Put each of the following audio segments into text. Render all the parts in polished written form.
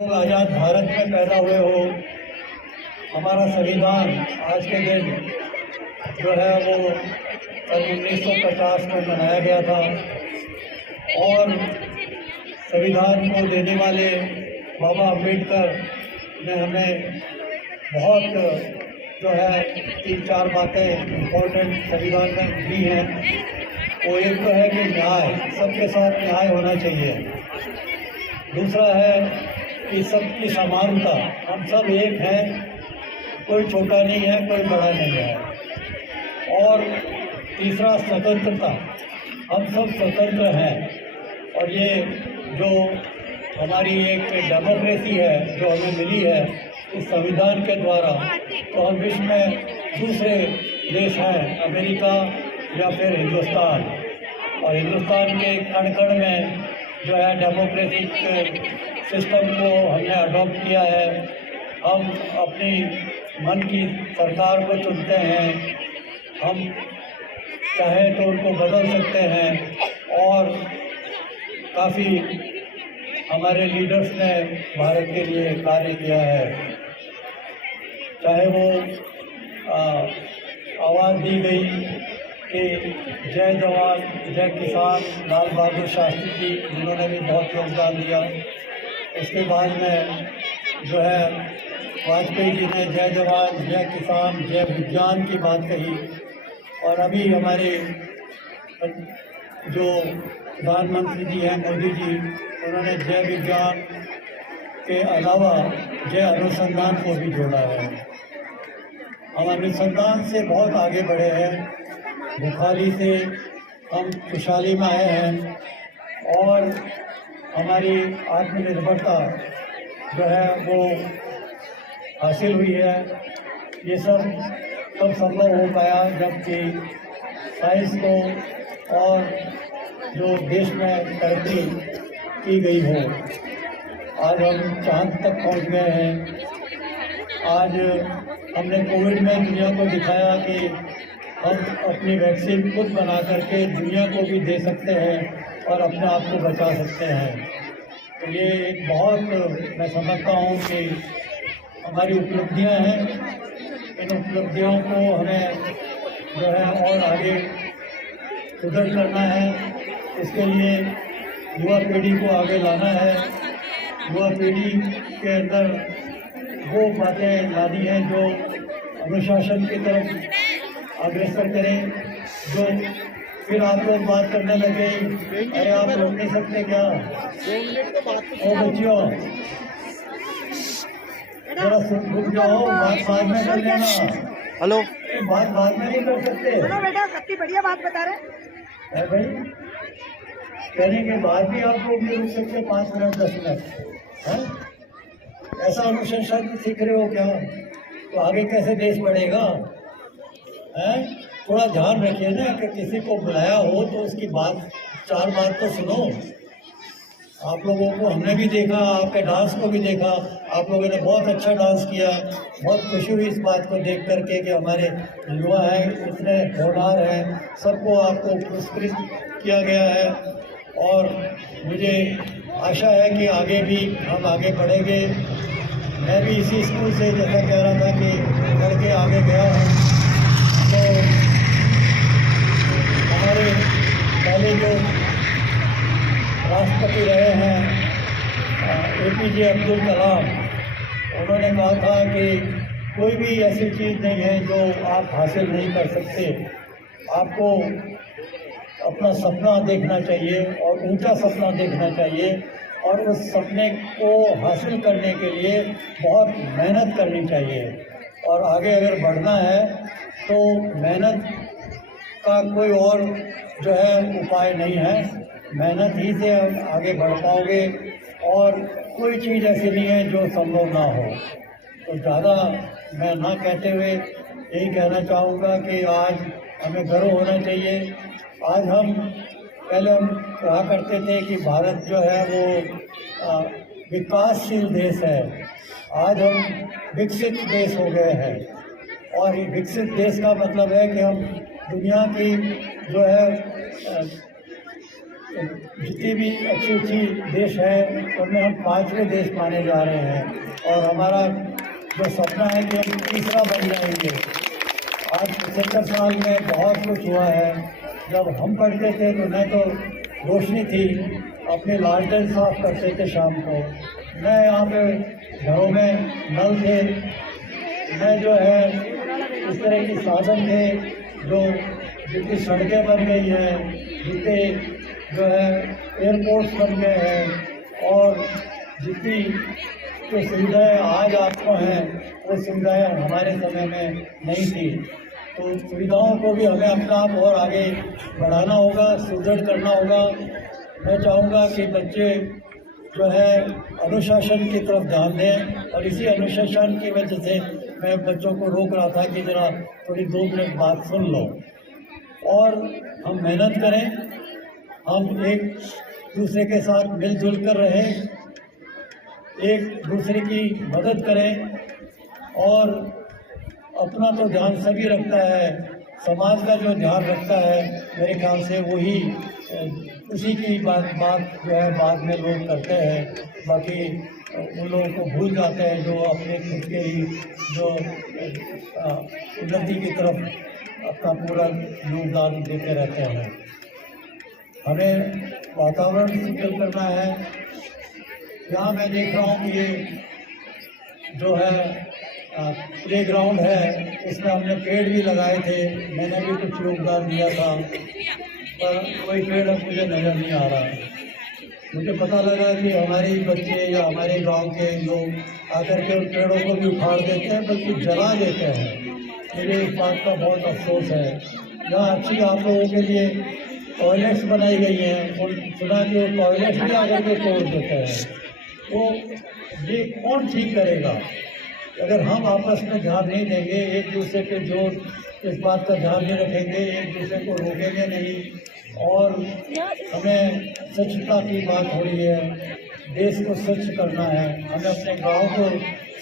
आज़ाद भारत में पैदा हुए हो। हमारा संविधान आज के दिन जो है वो सन 1950 में बनाया गया था और संविधान को देने वाले बाबा अम्बेडकर ने हमें बहुत जो है 3-4 बातें इम्पोर्टेंट संविधान में दी हैं। वो एक तो है कि न्याय, सबके साथ न्याय होना चाहिए। दूसरा है कि सबकी समानता, हम सब एक हैं, कोई छोटा नहीं है, कोई बड़ा नहीं है। और तीसरा स्वतंत्रता, हम सब स्वतंत्र हैं और ये जो हमारी एक डेमोक्रेसी है जो हमें मिली है इस संविधान के द्वारा, तो हम विश्व में दूसरे देश हैं, अमेरिका या फिर हिंदुस्तान, और हिंदुस्तान के कण कण में जो है डेमोक्रेटिक सिस्टम को हमने अडॉप्ट किया है। हम अपनी मन की सरकार को चुनते हैं, हम चाहे तो उनको बदल सकते हैं और काफ़ी हमारे लीडर्स ने भारत के लिए कार्य किया है। चाहे वो आवाज़ दी गई कि जय जवान जय किसान, लाल बहादुर शास्त्री जी जिन्होंने भी बहुत योगदान दिया। उसके बाद में जो है वाजपेयी जी ने जय जवान जय किसान जय विज्ञान की बात कही, और अभी हमारे जो प्रधानमंत्री जी हैं मोदी जी, उन्होंने जय विज्ञान के अलावा जय अनुसंधान को भी जोड़ा है। हम अनुसंधान से बहुत आगे बढ़े हैं, बुखारी से हम खुशहाली में आए हैं और हमारी आत्मनिर्भरता जो है वो हासिल हुई है। ये सब संभव हो पाया जबकि साइंस को और जो देश में तरक्की की गई हो। आज हम चांद तक पहुंच गए हैं। आज हमने कोविड में दुनिया को दिखाया कि हम अपनी वैक्सीन खुद बना करके दुनिया को भी दे सकते हैं और अपने आप को बचा सकते हैं। तो ये एक बहुत, मैं समझता हूँ कि हमारी उपलब्धियाँ हैं। इन उपलब्धियों को हमें जो है और आगे सुदृढ़ करना है। इसके लिए युवा पीढ़ी को आगे लाना है। युवा पीढ़ी के अंदर वो बातें लानी हैं जो अनुशासन की तरफ अग्रसर करें। जो फिर आप लोग बात करने लगे, अरे आप रोक नहीं सकते क्या? ओ बच्चियों, जरा रुक जाओ, बात बाद में कर लेना। हेलो, बात बाद में नहीं कर सकते। हेलो बेटा, कितनी बढ़िया बात बता रहे है भाई, कहने के बाद भी आप लोग नहीं रुक सकते 5 मिनट 10 मिनट है? ऐसा अनुशासन सीख रहे हो क्या? तो आगे कैसे देश बढ़ेगा? है, थोड़ा ध्यान रखिए ना कि किसी को बुलाया हो तो उसकी बात 4 बात तो सुनो। आप लोगों को हमने भी देखा, आपके डांस को भी देखा, आप लोगों ने बहुत अच्छा डांस किया। बहुत खुशी हुई इस बात को देख करके कि हमारे युवा हैं, इतने होनहार हैं, सबको आपको पुरस्कृत किया गया है। और मुझे आशा है कि आगे भी हम आगे बढ़ेंगे। मैं भी इसी स्कूल से जैसा कह रहा था कि पढ़ के आगे गया हूँ, तो हमारे पहले जो राष्ट्रपति रहे हैं APJ अब्दुल कलाम, उन्होंने कहा था कि कोई भी ऐसी चीज़ नहीं है जो आप हासिल नहीं कर सकते। आपको अपना सपना देखना चाहिए और ऊंचा सपना देखना चाहिए, और उस सपने को हासिल करने के लिए बहुत मेहनत करनी चाहिए। और आगे अगर बढ़ना है तो मेहनत का कोई और जो है उपाय नहीं है। मेहनत ही से हम आगे बढ़ पाओगे, और कोई चीज़ ऐसी नहीं है जो संभव ना हो। तो ज़्यादा मैं ना कहते हुए यही कहना चाहूँगा कि आज हमें गर्व होना चाहिए। आज हम पहले हम कहा करते थे कि भारत जो है वो विकासशील देश है, आज हम विकसित देश हो गए हैं। और विकसित देश का मतलब है कि हम दुनिया की जो है जितनी भी अच्छी अच्छी देश है उनमें हम 5वें देश माने जा रहे हैं और हमारा जो सपना है कि हम तीसरा बन जाएंगे। आज 75 साल में बहुत कुछ हुआ है। जब हम पढ़ते थे तो न तो रोशनी थी, अपने लालटेन साफ करते थे शाम को, न यहाँ पे घरों में नल थे, न जो है इस तरह के साधन थे। जो जितनी सड़कें बन गई हैं, जितने जो है एयरपोर्ट्स बन गए हैं और जितनी जो सुविधाएँ आज आपको हैं वो सुविधाएँ हमारे समय में नहीं थी। तो सुविधाओं को भी हमें अपना आप और आगे बढ़ाना होगा, सुदृढ़ करना होगा। मैं चाहूँगा कि बच्चे जो है अनुशासन की तरफ ध्यान दें और इसी अनुशासन की वजह से मैं बच्चों को रोक रहा था कि ज़रा थोड़ी 2 मिनट बात सुन लो और हम मेहनत करें, हम एक दूसरे के साथ मिलजुल कर रहें, एक दूसरे की मदद करें और अपना तो ध्यान सभी रखता है, समाज का जो ध्यान रखता है मेरे ख्याल से वही उसी की बात जो है बाद में लोग करते हैं। बाकी उन लोगों को भूल जाते हैं जो अपने खुद के ही जो उन्नति की तरफ अपना पूरा योगदान देते रहते हैं। हमें वातावरण शीतल करना है। यहाँ मैं देख रहा हूँ कि ये जो है प्ले ग्राउंड है, इसमें हमने पेड़ भी लगाए थे, मैंने भी कुछ योगदान दिया था, पर कोई पेड़ अब मुझे नज़र नहीं आ रहा। मुझे पता लगा कि हमारे बच्चे या हमारे गांव के लोग आकर के उन पेड़ों को भी उखाड़ देते हैं, बल्कि जला देते हैं। मुझे इस बात का बहुत अफसोस है। यहाँ अच्छी आप लोगों के लिए टॉयलेट्स बनाई गई हैं, और सुना कि वो टॉयलेट्स भी आकर के तोड़ देते हैं। तो ये कौन ठीक करेगा? अगर हम आपस में ध्यान नहीं देंगे, एक दूसरे पे जोर इस बात का ध्यान नहीं रखेंगे, एक दूसरे को रोकेंगे नहीं, और हमें स्वच्छता की बात हो रही है, देश को स्वच्छ करना है, हमें अपने गांव को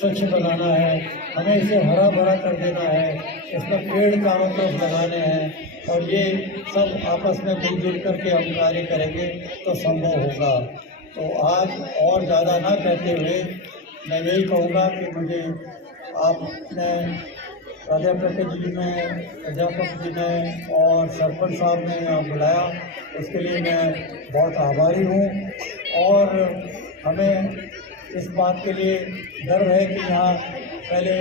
स्वच्छ बनाना है, हमें इसे हरा भरा कर देना है, इसमें पेड़ चारों तरफ लगाने हैं, और ये सब आपस में मिलजुल करके हम कार्य करेंगे तो संभव होगा। तो आज और ज़्यादा ना कहते हुए मैं यही कहूँगा कि मुझे आपने प्राध्यापक जी ने, अध्यापक जी ने और सरपंच साहब ने यहाँ बुलाया, इसके लिए मैं बहुत आभारी हूँ। और हमें इस बात के लिए गर्व है कि यहाँ पहले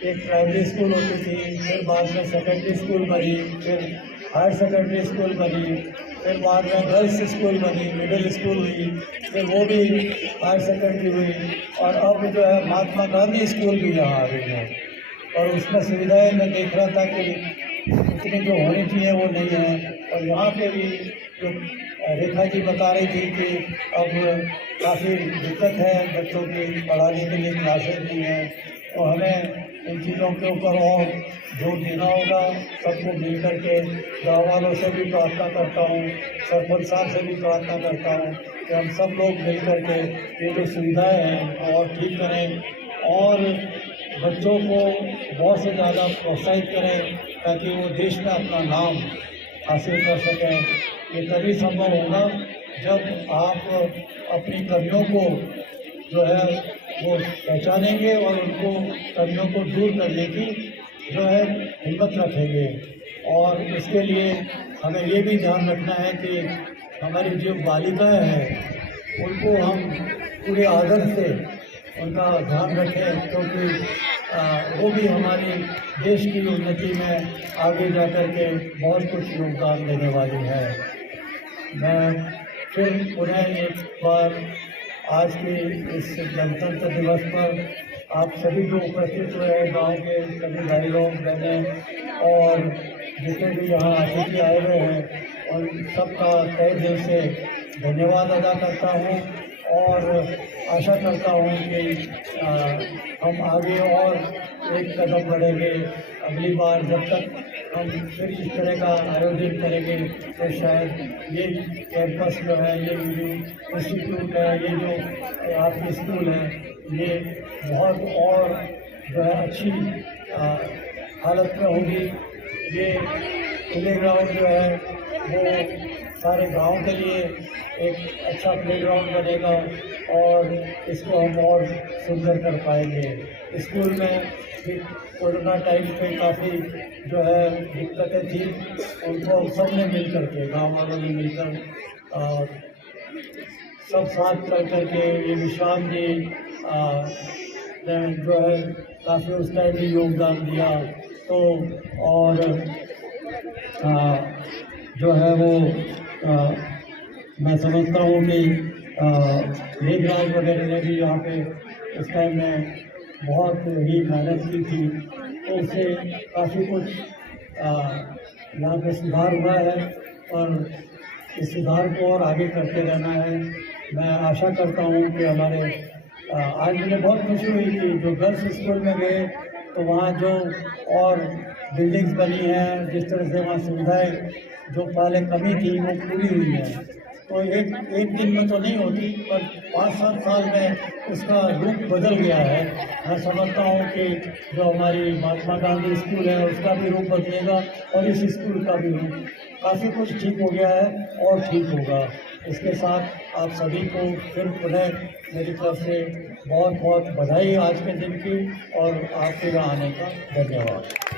एक प्राइमरी स्कूल होती थी, फिर बाद में सेकेंडरी स्कूल बनी, फिर हायर सेकेंडरी स्कूल बनी, फिर बाद में गर्ल्स स्कूल बनी, मिडिल स्कूल हुई, फिर वो भी हायर सेकेंडरी हुई, और अब जो है महात्मा गांधी स्कूल भी यहाँ आ गई है। और उसमें सुविधाएं मैं देख रहा था कि इतनी जो होनी चाहिए वो नहीं है। और यहाँ पे भी जो रेखा जी बता रही थी कि अब काफ़ी दिक्कत है, बच्चों की पढ़ाने के लिए क्लासेस नहीं है, तो हमें इन चीज़ों के ऊपर और जोर देना होगा। सबको मिल करके गाँव वालों से भी प्रार्थना करता हूँ, सरपंच साहब से भी प्रार्थना करता हूँ कि हम सब लोग मिल करके ये जो सुविधाएँ हैं और ठीक करें, और बच्चों को बहुत से ज़्यादा प्रोत्साहित करें ताकि वो देश में अपना नाम हासिल कर सकें। ये तभी संभव होगा जब आप अपनी कमियों को जो है वो पहचानेंगे और उनको कमियों को दूर करने की जो है हिम्मत रखेंगे। और इसके लिए हमें ये भी ध्यान रखना है कि हमारी जो बालिकाएं हैं उनको हम पूरे आदर से उनका ध्यान रखें, क्योंकि वो भी हमारी देश की उन्नति में आगे जा कर के बहुत कुछ योगदान देने वाली है। मैं फिर पुनः एक बार आज के इस गणतंत्र दिवस पर आप सभी जो उपस्थित हुए हैं, गांव के सभी भाई लोग बहनें और जितने भी यहाँ अतिथि आए हुए हैं, उन सबका तहे दिल से धन्यवाद अदा करता हूँ और आशा करता हूँ कि हम आगे और एक कदम बढ़ेंगे। अगली बार जब तक हम फिर इस तरह का आयोजन करेंगे तो शायद ये कैंपस जो है, ये जो इंस्टीट्यूट है, ये जो आपकी स्कूल है, ये बहुत और जो है अच्छी हालत में होगी। ये प्ले ग्राउंड जो है वो सारे गांव के लिए एक अच्छा प्लेग्राउंड बनेगा और इसको हम और सुंदर कर पाएंगे। स्कूल में भी कोरोना टाइम पे काफ़ी जो है दिक्कतें थी, उनको हम सब ने मिल करके, गाँव वालों ने मिलकर सब साथ कर के, ये विश्राम जी ने जो है काफ़ी उस टाइम भी योगदान दिया। तो और जो है वो मैं समझता हूँ कि मेघराज वगैरह ने भी यहाँ पे उस टाइम में बहुत ही मेहनत की थी, तो उससे काफ़ी कुछ यहाँ पे सुधार हुआ है और इस सुधार को और आगे करते रहना है। मैं आशा करता हूँ कि हमारे आज मुझे बहुत खुशी हुई कि जो गर्ल्स स्कूल में गए तो वहाँ जो और बिल्डिंग्स बनी हैं, जिस तरह से वहाँ सुविधाएं जो पहले कमी थी वो पूरी हुई है। तो एक दिन में तो नहीं होती, पर 5-7 साल में उसका रूप बदल गया है। मैं समझता हूँ कि जो हमारी महात्मा गांधी स्कूल है उसका भी रूप बदलेगा और इस स्कूल का भी रूप, काफ़ी कुछ ठीक हो गया है और ठीक होगा। इसके साथ आप सभी को फिर पुनः मेरी तरफ से बहुत बहुत बधाई आज के दिन की और आपके यहाँ आने का धन्यवाद।